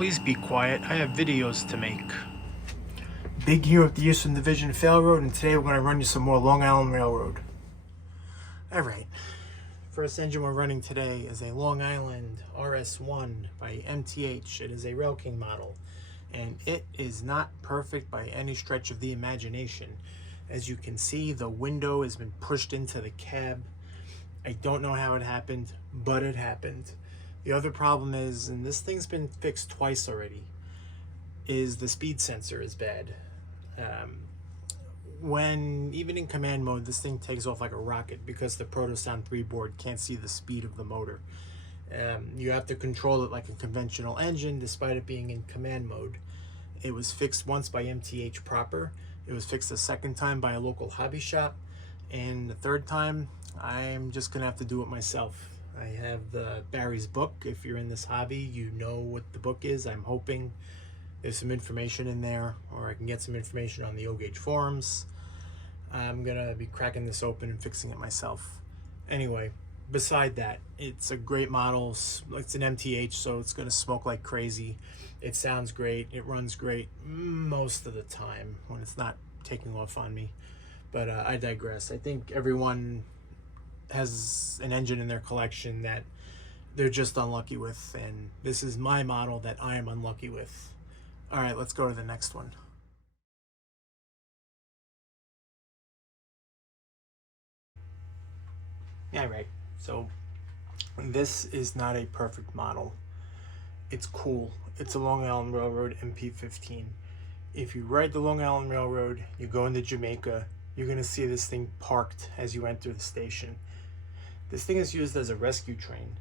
Please be quiet. I have videos to make. Big here with the Eastern Division Railroad, and today we're going to run you some more Long Island Railroad. Alright, first engine we're running today is a Long Island RS-1 by MTH. It is a Railking model, and it is not perfect by any stretch of the imagination. As you can see, the window has been pushed into the cab. I don't know how it happened, but it happened. The other problem is, and this thing's been fixed twice already, is the speed sensor is bad. When even in command mode, this thing takes off like a rocket because the Protosound 3 board can't see the speed of the motor. You have to control it like a conventional engine despite it being in command mode. It was fixed once by MTH proper. It was fixed a second time by a local hobby shop, and the third time I'm just gonna have to do it myself. I have the Barry's book. If you're in this hobby, you know what the book is. I'm hoping there's some information in there, or I can get some information on the O-Gauge forums. I'm gonna be cracking this open and fixing it myself. Anyway, beside that, it's a great model. It's an MTH, so it's gonna smoke like crazy. It sounds great, it runs great most of the time when it's not taking off on me. But I digress. I think everyone has an engine in their collection that they're just unlucky with, and this is my model that I am unlucky with. All right, let's go to the next one. All right, so this is not a perfect model. It's cool. It's a Long Island Railroad MP15. If you ride the Long Island Railroad, you go into Jamaica, you're gonna see this thing parked as you enter the station. This thing is used as a rescue train.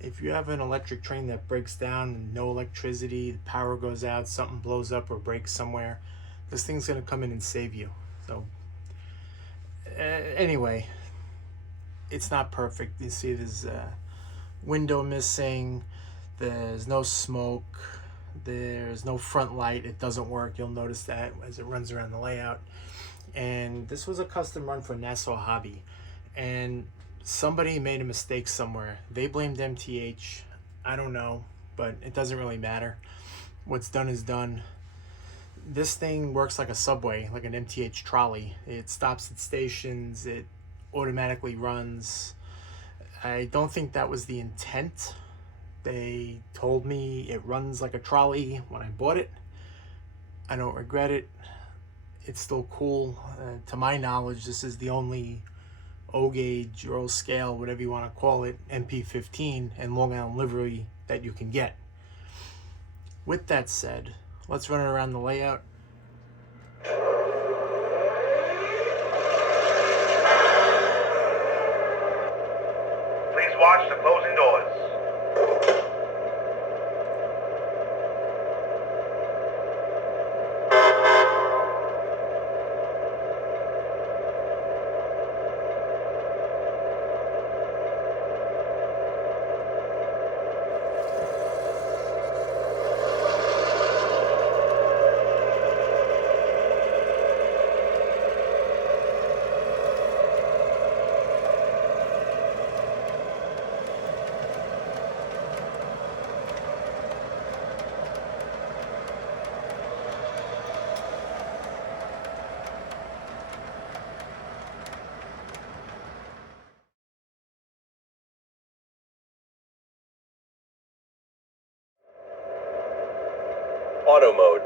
If you have an electric train that breaks down, no electricity, the power goes out, something blows up or breaks somewhere, this thing's gonna come in and save you. So anyway, it's not perfect. You see there's a window missing, there's no smoke, there's no front light, it doesn't work. You'll notice that as it runs around the layout. And this was a custom run for Nassau Hobby, and somebody made a mistake somewhere. They blamed MTH. I don't know, but it doesn't really matter. What's done is done. This thing works like a subway, like an MTH trolley. It stops at stations, it automatically runs. I don't think that was the intent. They told me it runs like a trolley when I bought it. I don't regret it. It's still cool. To my knowledge, this is the only O-Gauge or O-Scale, whatever you want to call it, MP15 and Long Island livery that you can get. With that said, let's run it around the layout. Please watch the closing doors. Auto mode.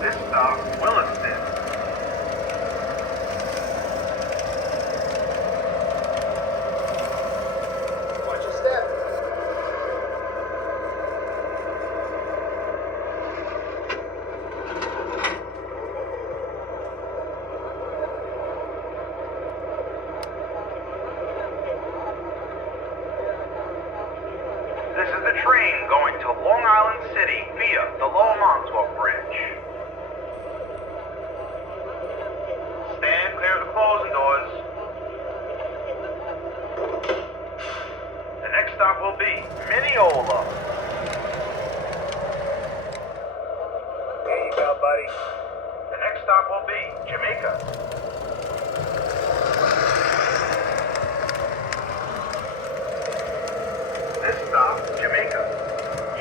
This stop will assist. Watch your step. This is the train going to Long Island City via the Lower Montauk Bridge. Stand clear of the closing doors. The next stop will be Mineola. buddy. The next stop will be Jamaica. This stop, Jamaica.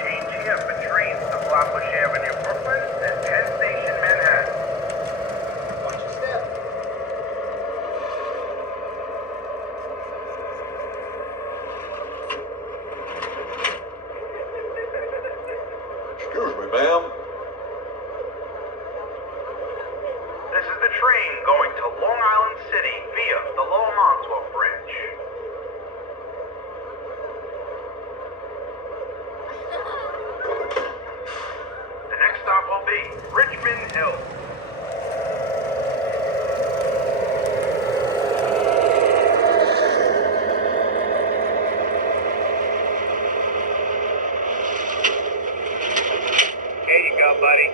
Change here for trains to Flatbush Avenue, Brooklyn, and Penn Station, Manhattan. Watch your step. Excuse me, ma'am. This is the train going to Long Island City via the Lower Montauk Bridge. The next stop will be Richmond Hill. Here you go, buddy.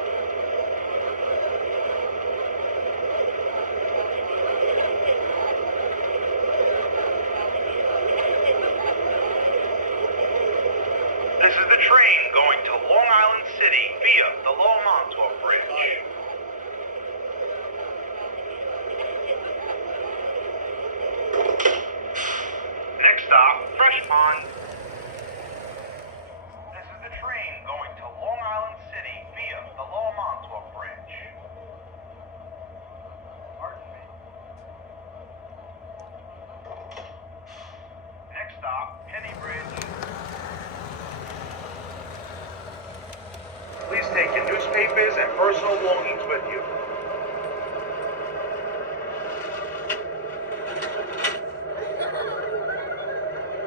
This is the train going to Long Island City via the Lower Montauk Bridge. Next stop, Fresh Pond. This is the train going to Long Island City via the Lower Montauk Bridge. Pardon me. Next stop, Penny Bridge. Please take your newspapers and personal belongings with you.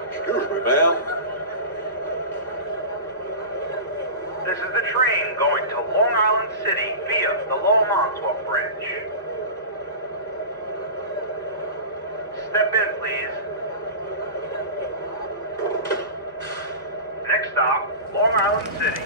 Excuse me, ma'am. This is the train going to Long Island City via the Lower Montauk Bridge. Step in, please. Next stop, Long Island City.